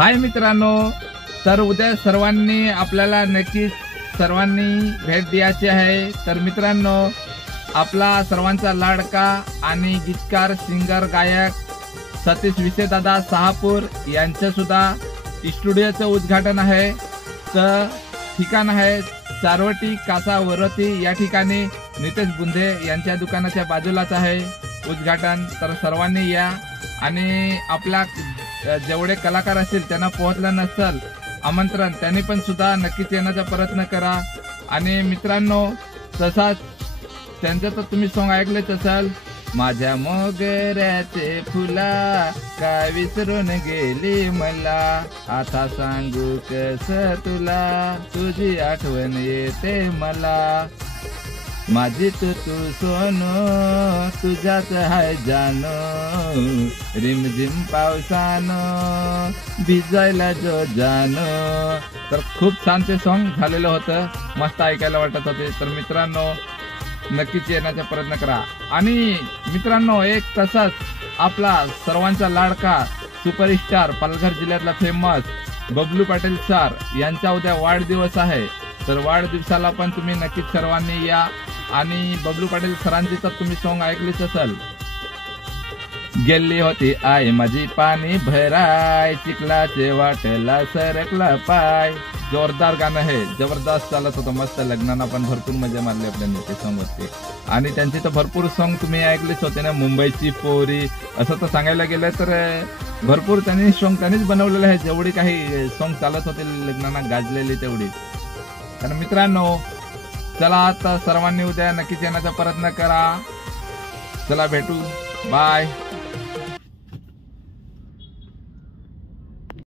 हाय मित्रांनो, तर उद्या सर्वांनी आपल्याला नक्कीच सर्वांनी भेट द्यायची आहे। तर मित्रांनो, आपला सर्वांचा लाडका आणि गीतकार सिंगर गायक सतीश विसेदादा शहापूर यांचं सुद्धा स्टुडिओचं उद्घाटन आहे। तर ठिकाण आहे चारवटी कासावरती, या ठिकाणी नितेश बुंधे यांच्या दुकानाच्या बाजूलाच आहे उद्घाटन। तर सर्वांनी या आणि आपला जेवढे कलाकार असतील त्यांना पोहोचलं नसेल आमंत्रण, त्यांनी पण सुद्धा नक्कीच येण्याचा प्रयत्न करा। आणि मित्रांनो, तसाच त्यांचं तर तुम्ही सॉन्ग ऐकलेच असाल, माझ्या मोगऱ्याचे फुला काय विसरून गेली मला, आता सांगू कसं तुला, तुझी आठवण येते मला, माझी तू सोनो तुझ्याच हाय जानो, रिमझिम पावसानं भिजायला जो जानो। तर खूप छान ते सॉन्ग झालेलं होतं, मस्त ऐकायला वाटत होते। तर मित्रांनो, नक्कीच येण्याचा प्रयत्न करा। आणि मित्रांनो, एक तसाच आपला सर्वांचा लाडका सुपरस्टार पालघर जिल्ह्यातला फेमस बबलू पाटील सर यांचा उद्या वाढदिवस आहे। तर वाढदिवसाला पण तुम्ही नक्कीच सर्वांनी या। आणि बबलू पाटील सरांची तर तुम्ही सॉन्ग ऐकलीच असेल, गेली होती आई माझी पाणी भराय, चिखलाचे वाटेला सरकला पाय। जोरदार गाणं आहे, जबरदस्त चालत होतं, मस्त। लग्नांना पण भरपूर मजा मारली आपल्याला ते सॉन्ग वरती। आणि त्यांची तर भरपूर सॉन्ग तुम्ही ऐकलेच होते ना, मुंबईची पोरी असं तर सांगायला गेलं तर भरपूर त्यांनी सॉन्ग त्यांनीच बनवलेले आहे, जेवढी काही सॉन्ग चालत होते लग्नांना गाजलेली तेवढी। तर मित्रांनो, चला आता सर्वांनी उद्या नक्कीच येण्याचा प्रयत्न करा। चला भेटू, बाय।